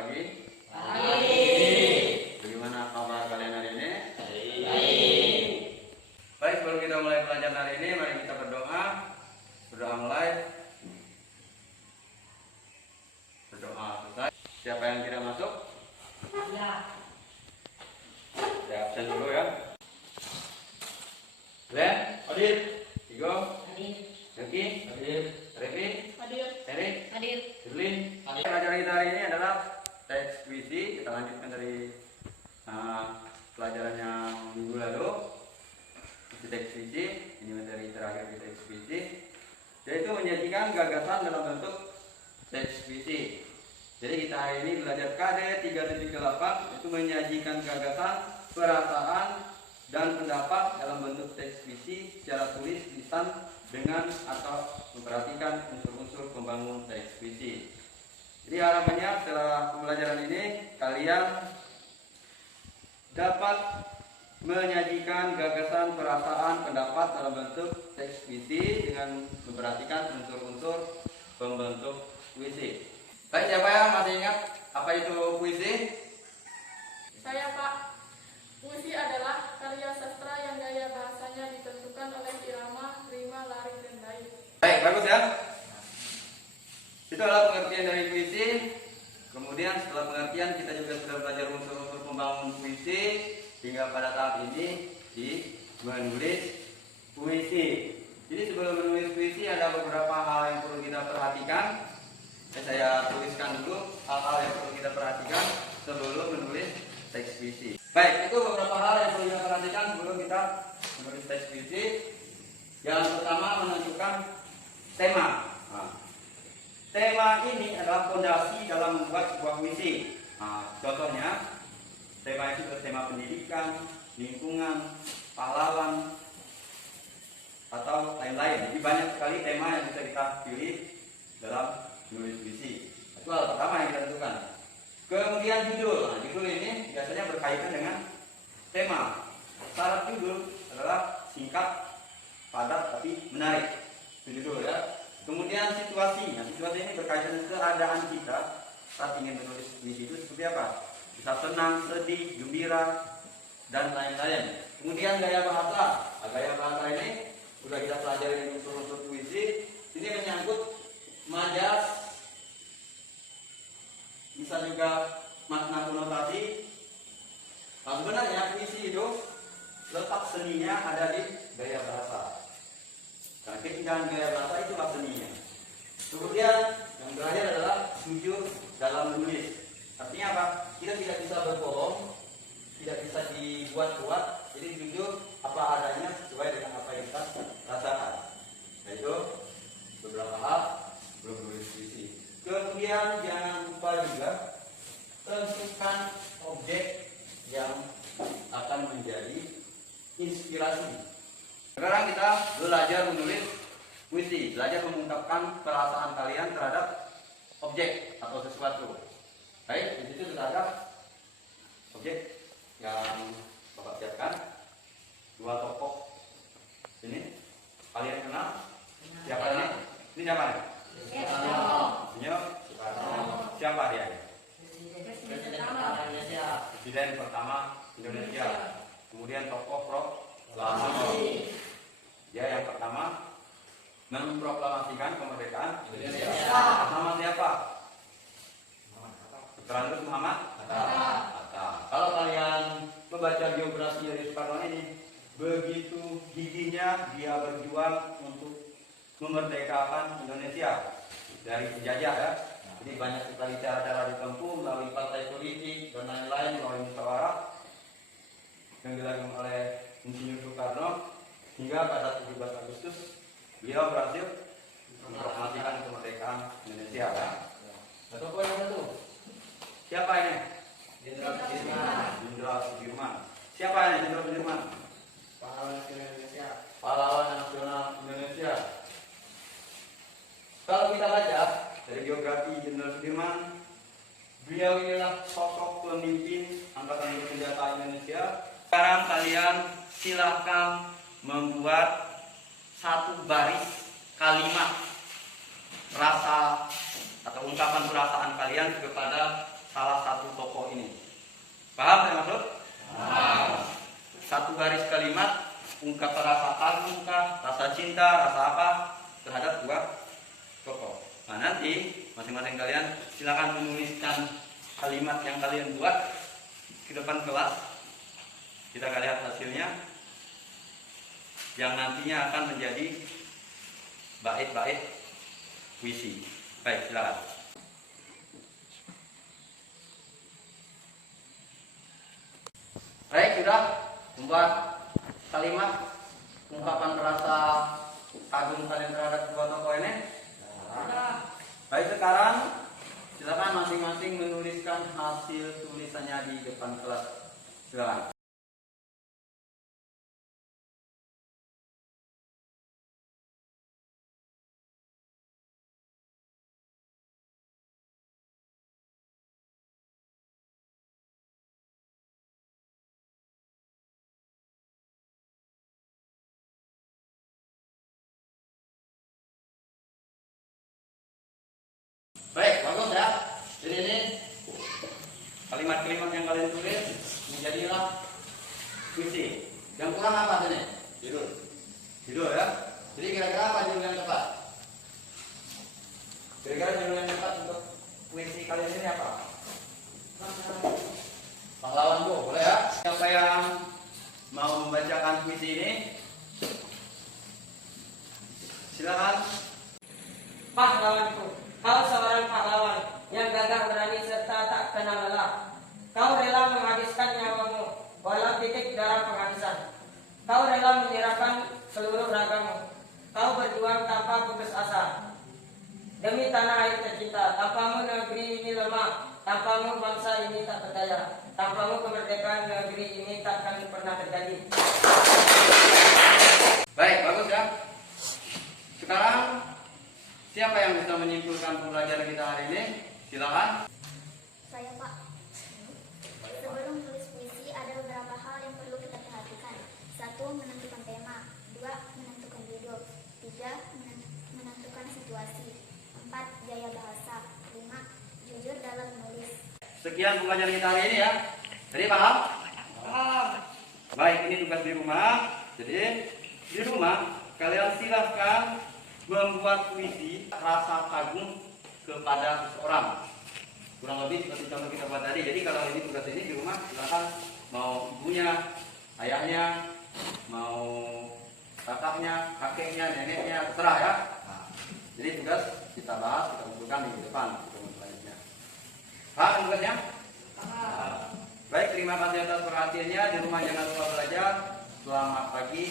pagi. Baik. Bagaimana kabar kalian hari ini? Baik. Baik, sebelum kita mulai pelajaran hari ini, mari kita berdoa. Berdoa mulai. Berdoa selesai. Siapa yang tidak masuk? Ya. Saya absen dulu ya. Glenn, Hadir. Igo, Hadir. Yoki, Hadir. Revi, Hadir. Erik, Hadir. Irlin. Hadir. Pelajaran kita hari ini adalah teks puisi. Kita lanjutkan dari pelajaran yang minggu lalu. Itu teks puisi. Ini materi terakhir di teks puisi, yaitu menyajikan gagasan dalam bentuk teks puisi. Jadi kita hari ini belajar KD 378, yaitu menyajikan gagasan, perasaan, dan pendapat dalam bentuk teks puisi secara tulis, lisan, dengan atau memperhatikan unsur-unsur pembangun teks puisi. Jadi harapannya setelah pembelajaran ini kalian dapat menyajikan gagasan, perasaan, pendapat dalam bentuk teks puisi dengan memperhatikan unsur-unsur pembentuk puisi. Baik, siapa yang masih ingat apa itu puisi? Saya, Pak. Puisi adalah karya sastra yang gaya bahasanya ditentukan oleh irama, rima, larik, dan bait. Baik, bagus ya. Itu adalah pengertian dari puisi. Kemudian setelah pengertian kita juga sudah belajar unsur-unsur pembangun puisi hingga pada tahap ini di menulis puisi. Jadi sebelum menulis puisi ada beberapa hal yang perlu kita perhatikan. Saya tuliskan dulu hal-hal yang perlu kita perhatikan sebelum menulis teks puisi. Baik, itu beberapa hal yang perlu kita perhatikan sebelum kita menulis teks puisi. Yang pertama, menentukan tema. Tema ini adalah fondasi dalam membuat sebuah puisi. Contohnya, tema itu tema pendidikan, lingkungan, pahlawan, atau lain-lain. Jadi banyak sekali tema yang bisa kita pilih dalam menulis puisi. Itu hal pertama yang kita tentukan. Kemudian judul. Judul ini biasanya berkaitan dengan tema. Syarat judul adalah singkat, padat, tapi menarik. Itu judul ya. Kemudian situasi. Situasi ini berkaitan dengan keadaan kita saat ingin menulis puisi itu seperti apa. Bisa senang, sedih, gembira, dan lain-lain. Kemudian gaya bahasa. Gaya bahasa ini sudah kita pelajari di unsur-unsur puisi. Ini menyangkut majas, bisa juga makna konotasi. Sebenarnya puisi itu letak seninya ada di gaya bahasa. Karena ketinggalan gaya bahasa itulah seninya. Kemudian yang terakhir adalah jujur dalam menulis. Artinya apa? Kita tidak bisa berbohong, tidak bisa dibuat-buat. Jadi jujur apa adanya sesuai dengan apa yang kita rasakan. Itu beberapa hal belum menulis puisi. Kemudian jangan lupa juga tentukan objek yang akan menjadi inspirasi. Sekarang kita belajar menulis puisi, belajar mengungkapkan perasaan kalian terhadap objek atau sesuatu. Baik, di situ sudah ada objek yang Bapak siapkan. Dua tokoh ini kalian kenal? Siapa ini? Ini siapa nih? Siapa dia? Presiden pertama Indonesia. Kemudian tokoh proklamasi. Dia yang pertama memproklamasikan kemerdekaan Indonesia. Nama siapa? Putra Muhammad Hatta. Kalau kalian membaca biografi dari Soekarno ini, begitu giginya dia berjuang untuk memerdekakan Indonesia dari penjajah ya. Jadi banyak sekali cara-cara ditempuh melalui partai politik dan lain-lain, melalui musyawarah yang dilakukan oleh Insinyur Soekarno hingga pada 17 Agustus beliau berhasil memproklamasikan kemerdekaan Indonesia ya. Atau apa yang itu? Siapa ini? Jenderal Sudirman. Siapa ini Jenderal Sudirman? Pahlawan nasional Indonesia. Pahlawan nasional Indonesia. Kalau kita baca dari biografi Jenderal Sudirman, beliau inilah sosok pemimpin Angkatan Bersenjata Indonesia. Sekarang kalian silahkan membuat satu baris kalimat rasa atau ungkapan perasaan kalian kepada salah satu tokoh ini. Paham saya maksud? Paham. Satu garis kalimat, ungkapan rasa kagum kah, rasa cinta, rasa apa terhadap dua tokoh. Nah nanti masing-masing kalian silakan menuliskan kalimat yang kalian buat di depan kelas. Kita akan lihat hasilnya yang nantinya akan menjadi bait-bait puisi. Baik, silakan. Baik, sudah membuat kalimat ungkapan rasa kagum kalian terhadap dua tokoh ini? Baik, sekarang silakan masing-masing menuliskan hasil tulisannya di depan kelas. Silakan. Baik, bagus ya. Jadi ini kalimat-kalimat yang kalian tulis menjadilah puisi. Yang kurang apa sini? Judul. Judul ya. Jadi kira-kira apa judul yang tepat? Kira-kira judul yang tepat untuk puisi kalian ini apa? Pahlawanku, boleh ya? Siapa yang mau membacakan puisi ini? Silakan. Pahlawanku, kau seorang pahlawan yang gagah berani serta tak kenal lelah. Kau rela menghabiskan nyawamu walau titik darah penghabisan. Kau rela menyerahkan seluruh ragamu. Kau berjuang tanpa putus asa demi tanah air tercinta. Tanpamu negeri ini lemah, tanpamu bangsa ini tak berdaya, tanpamu kemerdekaan negeri ini takkan pernah terjadi. Baik, bagus ya. Sekarang siapa yang bisa menyimpulkan pembelajaran kita hari ini? Silakan. Saya, Pak. Sebelum tulis puisi, ada beberapa hal yang perlu kita perhatikan. 1. Menentukan tema. 2. Menentukan judul. 3. Menentukan situasi. 4. Gaya bahasa. 5. Jujur dalam menulis. Sekian pembelajaran kita hari ini ya. Jadi paham? Paham. Baik, ini tugas di rumah. Jadi di rumah kalian silahkan membuat puisi rasa kagum kepada seseorang. Kurang lebih seperti contoh kita buat tadi. Jadi kalau ini tugas ini di rumah silakan mau ibunya, ayahnya, mau kakaknya, kakeknya, neneknya, terserah ya. Nah, jadi tugas kita bahas, kita kumpulkan di depan selanjutnya. Paham tugasnya? Baik, terima kasih atas perhatiannya. Di rumah jangan lupa belajar. Selamat pagi.